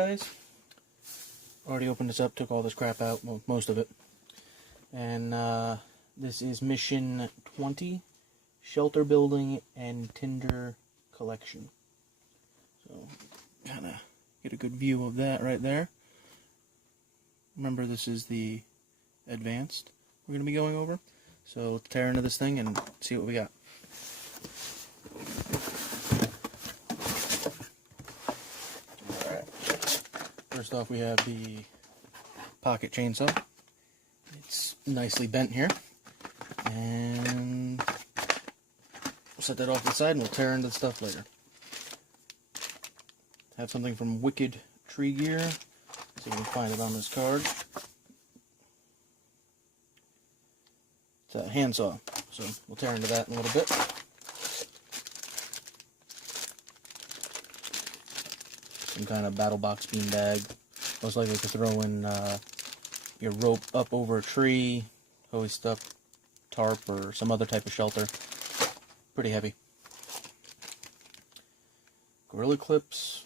guys. Already opened this up, took all this crap out, well, most of it. And this is mission 20, Shelter Building and Tinder Collection. So, kind of get a good view of that right there. Remember, this is the advanced we're going to be going over. So let's tear into this thing and see what we got. Alright. First off, we have the pocket chainsaw. It's nicely bent here. And we'll set that off to the side and we'll tear into the stuff later. Have something from Wicked Tree Gear. See if we can find it on this card. It's a handsaw, so we'll tear into that in a little bit. Some kind of Battlebox beanbag. Most likely to throw in your rope up over a tree, hoist up tarp, or some other type of shelter. Pretty heavy. Gorilla clips.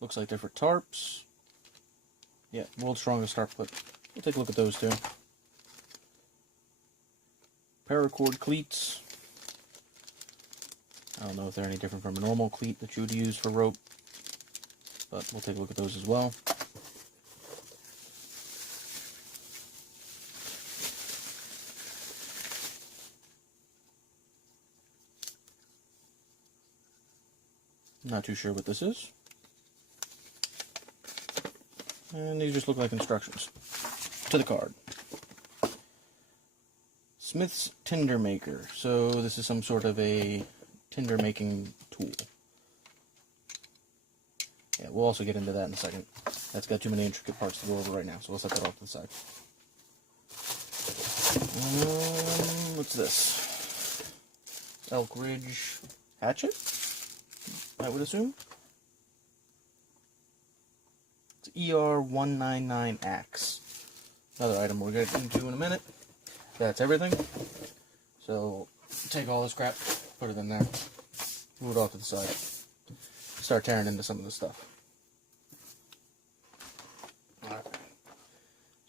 Looks like they're for tarps. Yeah, world's strongest tarp clip. We'll take a look at those too. Paracord cleats. I don't know if they're any different from a normal cleat that you would use for rope, but we'll take a look at those as well. Not too sure what this is. And these just look like instructions to the card. Smith's Tinder Maker. So this is some sort of a tinder making tool. Yeah, we'll also get into that in a second. That's got too many intricate parts to go over right now, so we'll set that off to the side. What's this? Elk Ridge hatchet, I would assume. It's ER199 axe. Another item we'll get into in a minute. That's everything. So take all this crap, put it in there, move it off to the side, start tearing into some of the stuff. Alright,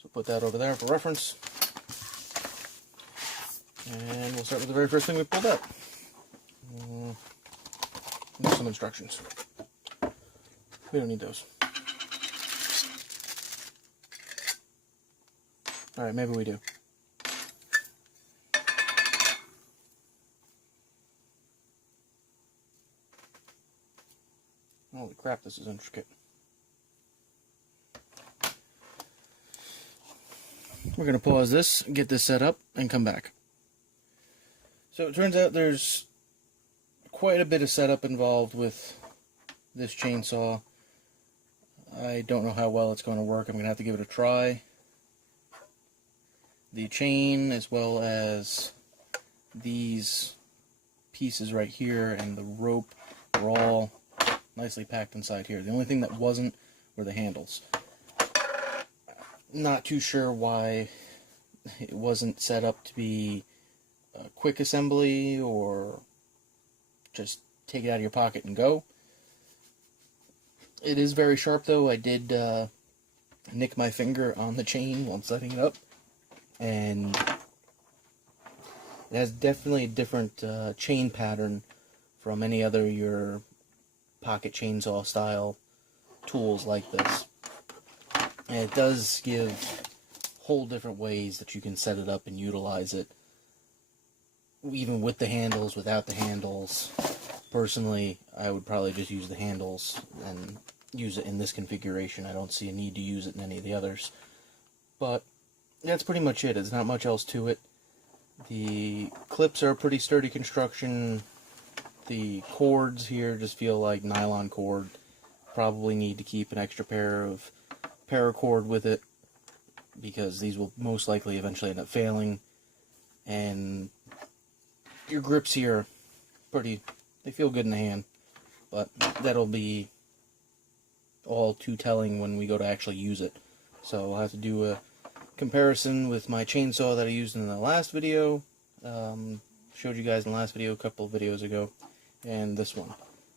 so put that over there for reference. And we'll start with the very first thing we pulled out. There's some instructions. We don't need those. Alright, maybe we do. Holy crap, this is intricate. We're going to pause this, get this set up, and come back. So it turns out there's quite a bit of setup involved with this chainsaw. I don't know how well it's going to work. I'm going to have to give it a try. The chain, as well as these pieces right here and the rope, are all nicely packed inside here. The only thing that wasn't were the handles. Not too sure why it wasn't set up to be a quick assembly or just take it out of your pocket and go. It is very sharp though. I did nick my finger on the chain while setting it up, and it has definitely a different chain pattern from any other your pocket chainsaw style tools like this. And it does give whole different ways that you can set it up and utilize it, even with the handles, without the handles. Personally, I would probably just use the handles and use it in this configuration. I don't see a need to use it in any of the others. But that's pretty much it. There's not much else to it. The clips are a pretty sturdy construction. The cords here just feel like nylon cord. Probably need to keep an extra pair of paracord with it, because these will most likely eventually end up failing. And your grips here, they feel good in the hand, but that'll be all too telling when we go to actually use it. So I'll have to do a comparison with my chainsaw that I used in the last video, showed you guys in the last video a couple of videos ago, and this one.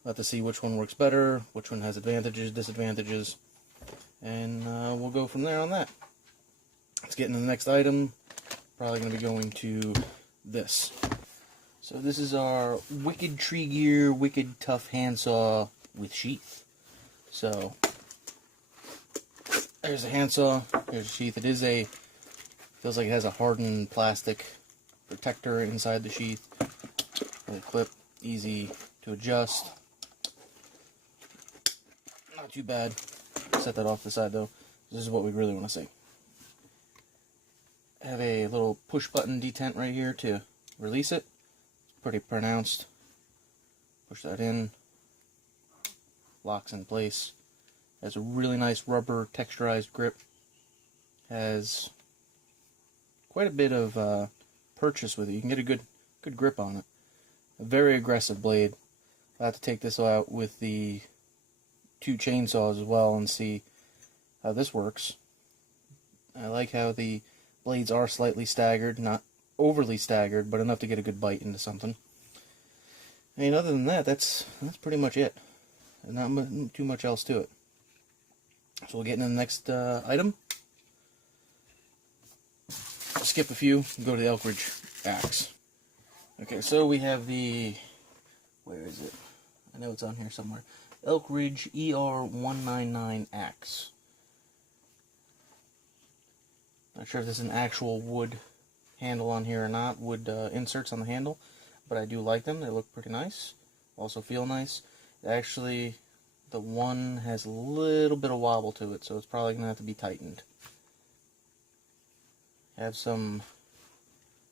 We'll have to see which one works better, which one has advantages, disadvantages, and we'll go from there on that. Let's get into the next item. Probably going to be going to this. So this is our Wicked Tree Gear Wicked Tough Handsaw with sheath. So there's a handsaw, there's a sheath. It is feels like it has a hardened plastic protector inside the sheath. For the clip, easy to adjust. Not too bad. Set that off to the side though. This is what we really want to see. I have a little push button detent right here to release it. It's pretty pronounced. Push that in. Locks in place. Has a really nice rubber texturized grip. Has quite a bit of purchase with it. You can get a good grip on it. A very aggressive blade. I'll have to take this out with the 2 chainsaws as well and see how this works. I like how the blades are slightly staggered, not overly staggered, but enough to get a good bite into something. I mean, other than that, that's pretty much it. Not too much else to it. So we'll get into the next item. I'll skip a few and go to the Elkridge axe. Okay, so we have the, where is it? I know it's on here somewhere. Elkridge ER199 axe. Not sure if this is an actual wood handle on here or not, wood inserts on the handle, but I do like them. They look pretty nice. Also feel nice. Actually, the one has a little bit of wobble to it, so it's probably going to have to be tightened. Have some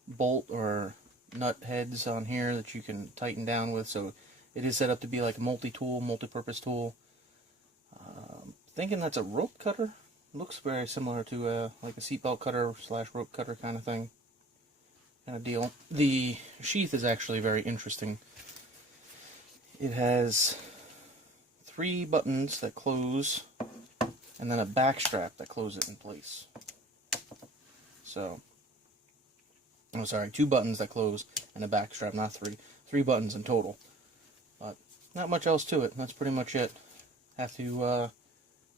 bolt or nut heads on here that you can tighten down with, so it is set up to be like a multi-tool, multi-purpose tool. Thinking that's a rope cutter. Looks very similar to like a seatbelt cutter / rope cutter kind of thing. Kind of deal. The sheath is actually very interesting. It has 3 buttons that close, and then a back strap that closes it in place. So, oh sorry, 2 buttons that close and a back strap, not 3. 3 buttons in total. But not much else to it. That's pretty much it. Have to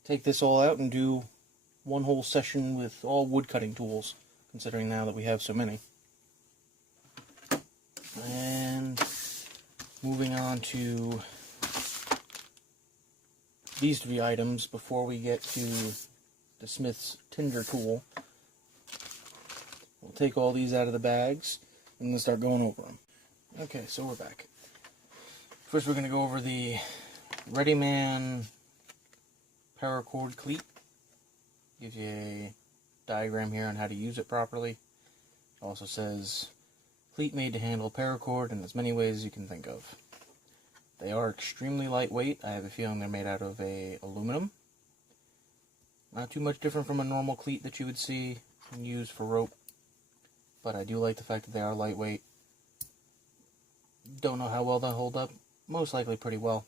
take this all out and do one whole session with all wood cutting tools, considering now that we have so many. And moving on to these 3 items before we get to the Smith's Tinder tool. We'll take all these out of the bags and then start going over them. Okay, so we're back. First we're going to go over the Readyman paracord cleat. Gives you a diagram here on how to use it properly. It also says, cleat made to handle paracord in as many ways as you can think of. They are extremely lightweight. I have a feeling they're made out of aluminum. Not too much different from a normal cleat that you would see and use for rope. But I do like the fact that they are lightweight. Don't know how well they'll hold up. Most likely pretty well.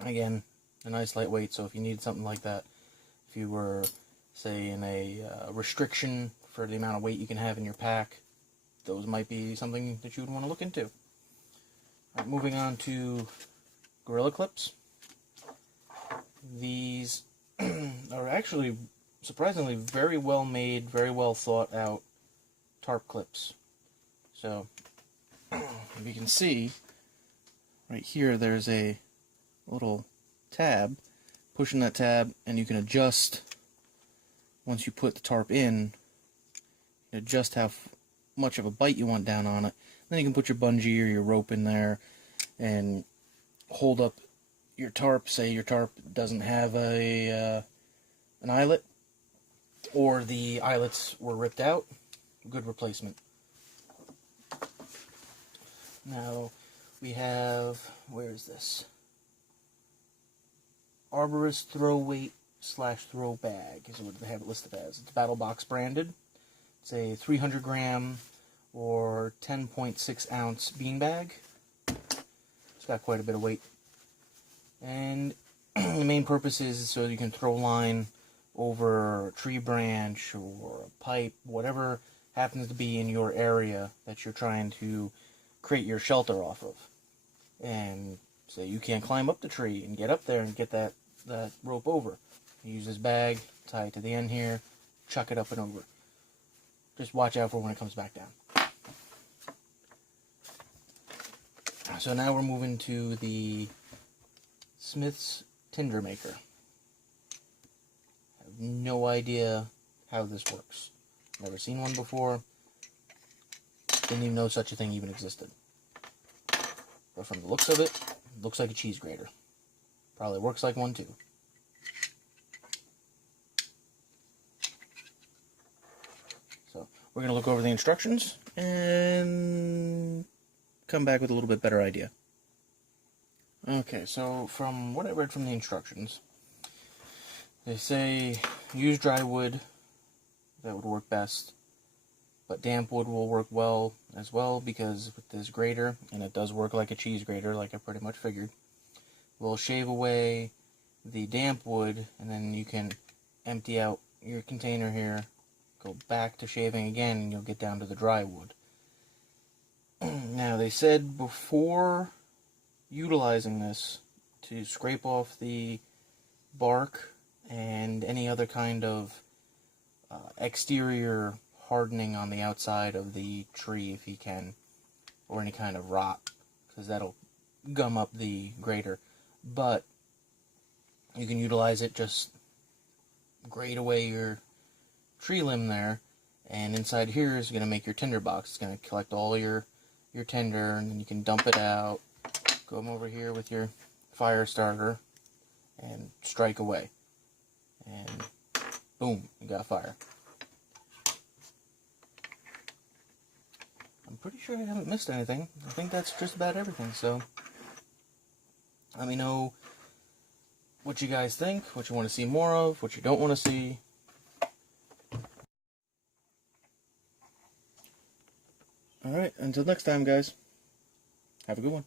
Again, a nice lightweight, so if you need something like that, if you were, say, in a restriction for the amount of weight you can have in your pack, those might be something that you would want to look into. Right, moving on to Gorilla Clips. These are actually surprisingly very well made, very well thought out tarp clips. So, if you can see, right here there's a little tab. Pushing that tab, and you can adjust, once you put the tarp in, adjust how much of a bite you want down on it. Then you can put your bungee or your rope in there and hold up your tarp. Say your tarp doesn't have an eyelet, or the eyelets were ripped out. Good replacement. Now we have, where is this? Arborist throw weight / throw bag is what they have it listed as. It's Battlebox branded. It's a 300 gram or 10.6 ounce bean bag. It's got quite a bit of weight. And the main purpose is so you can throw line over a tree branch or a pipe, whatever happens to be in your area that you're trying to create your shelter off of. And say you can't climb up the tree and get up there and get that rope over. You use this bag, tie it to the end here, chuck it up and over. Just watch out for when it comes back down. So now we're moving to the Smith's Tinder maker. I have no idea how this works. Never seen one before. Didn't even know such a thing even existed. But from the looks of it, it looks like a cheese grater. Probably works like one too. So we're going to look over the instructions and come back with a little bit better idea. Okay, so from what I read from the instructions, they say use dry wood. That would work best. But damp wood will work well as well, because with this grater, and it does work like a cheese grater, like I pretty much figured, we'll shave away the damp wood, and then you can empty out your container here, go back to shaving again, and you'll get down to the dry wood. Now, they said before utilizing this to scrape off the bark and any other kind of exterior hardening on the outside of the tree if you can, or any kind of rot, because that'll gum up the grater. But you can utilize it, just grate away your tree limb there, and inside here is going to make your tinder box. It's going to collect all your tinder, and then you can dump it out, go over here with your fire starter, and strike away. And boom, you got fire. I'm pretty sure I haven't missed anything. I think that's just about everything, so let me know what you guys think, what you want to see more of, what you don't want to see. Alright, until next time, guys. Have a good one.